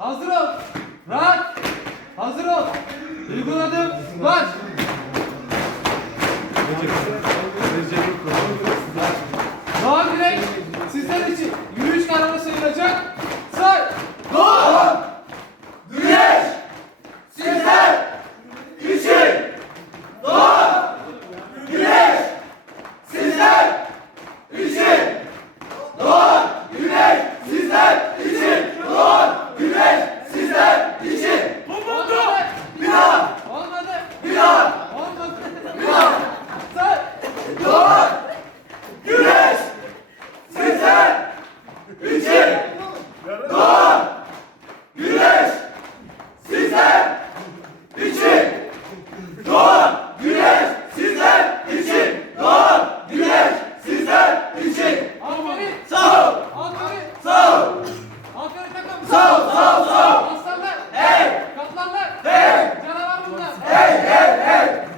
Hazır ol. Rahat. Hazır ol. Uyguladım. Baş. Doğan Direk sizler için yürüyüş kararı sayılacak. sol, sol, sol. Aslanlar. Hey. Kaplanlar. Hey. Canavar bunlar. Hey, hey, hey.